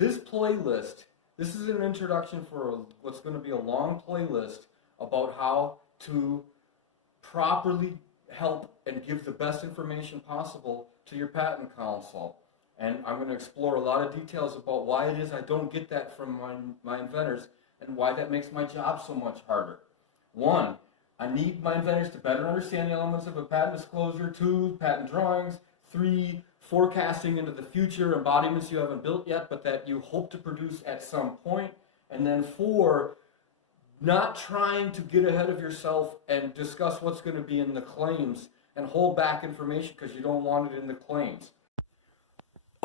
This playlist, this is an introduction for what's going to be a long playlist about how to properly help and give the best information possible to your patent counsel. And I'm going to explore a lot of details about why it is I don't get that from my inventors and why that makes my job so much harder. 1, I need my inventors to better understand the elements of a patent disclosure. 2, patent drawings. 3, forecasting into the future, embodiments you haven't built yet but that you hope to produce at some point. And then 4, not trying to get ahead of yourself and discuss what's going to be in the claims and hold back information because you don't want it in the claims.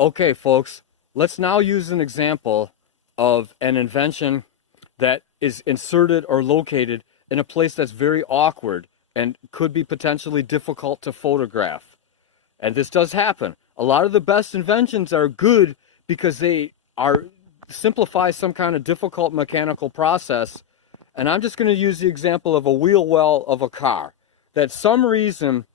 Okay, folks, let's now use an example of an invention that is inserted or located in a place that's very awkward and could be potentially difficult to photograph. And this does happen. A lot of the best inventions are good because they simplify some kind of difficult mechanical process. And I'm just going to use the example of a wheel well of a car. That some reason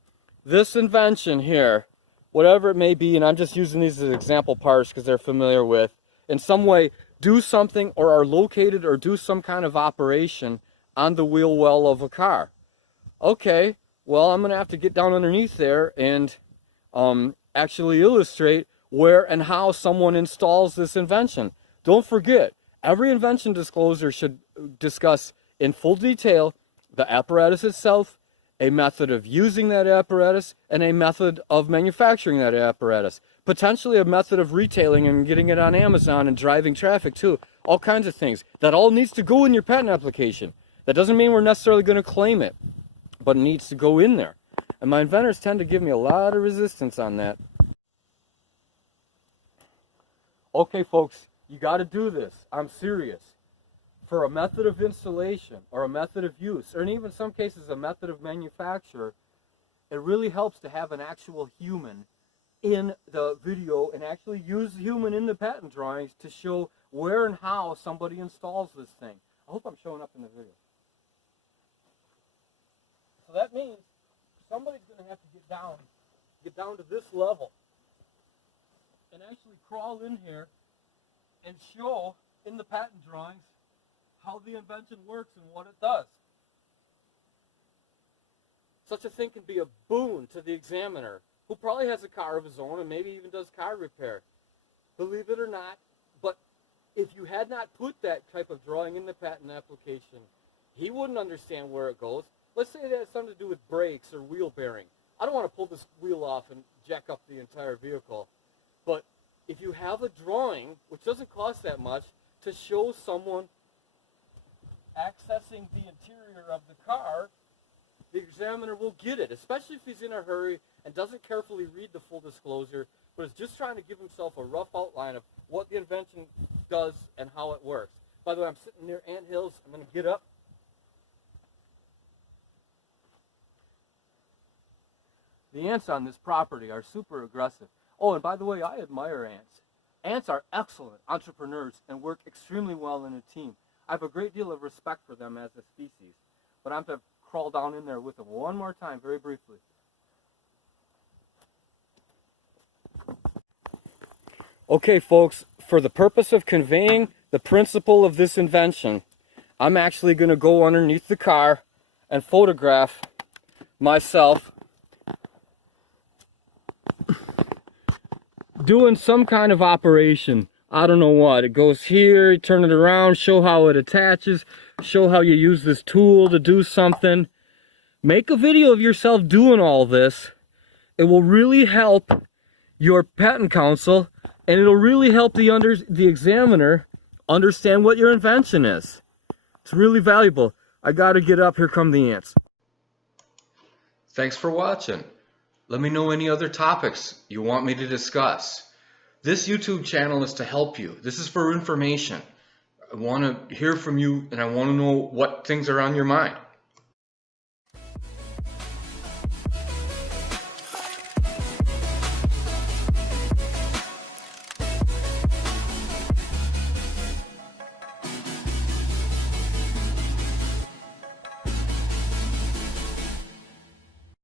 this invention here, whatever it may be, and I'm just using these as example parts because they're familiar with, in some way do something or are located or do some kind of operation on the wheel well of a car. Okay, well, I'm going to have to get down underneath there and actually illustrate where and how someone installs this invention. Don't forget, every invention disclosure should discuss in full detail the apparatus itself, a method of using that apparatus, and a method of manufacturing that apparatus. Potentially a method of retailing and getting it on Amazon and driving traffic too. All kinds of things. That all needs to go in your patent application. That doesn't mean we're necessarily going to claim it, but it needs to go in there. And my inventors tend to give me a lot of resistance on that. Okay, folks, you got to do this. I'm serious. For a method of installation or a method of use, or in even some cases a method of manufacture, it really helps to have an actual human in the video and actually use the human in the patent drawings to show where and how somebody installs this thing. I hope I'm showing up in the video. So that means somebody's going to have to get down to this level and actually crawl in here and show in the patent drawings how the invention works and what it does. Such a thing can be a boon to the examiner, who probably has a car of his own and maybe even does car repair. Believe it or not, but if you had not put that type of drawing in the patent application, he wouldn't understand where it goes. Let's say it has something to do with brakes or wheel bearing. I don't want to pull this wheel off and jack up the entire vehicle, but if you have a drawing, which doesn't cost that much, to show someone accessing the interior of the car, the examiner will get it, especially if he's in a hurry and doesn't carefully read the full disclosure, but is just trying to give himself a rough outline of what the invention does and how it works. By the way, I'm sitting near anthills. I'm going to get up. The ants on this property are super aggressive. Oh, and by the way, I admire ants. Ants are excellent entrepreneurs and work extremely well in a team. I have a great deal of respect for them as a species, but I'm going to crawl down in there with them one more time, very briefly. Okay, folks, for the purpose of conveying the principle of this invention, I'm actually going to go underneath the car and photograph myself doing some kind of operation. I don't know what. It goes here, you turn it around, show how it attaches, show how you use this tool to do something. Make a video of yourself doing all this. It will really help your patent counsel, and it'll really help the examiner understand what your invention is. It's really valuable. I gotta get up. Here come the ants. Thanks for watching. Let me know any other topics you want me to discuss. This YouTube channel is to help you. This is for information. I want to hear from you and I want to know what things are on your mind.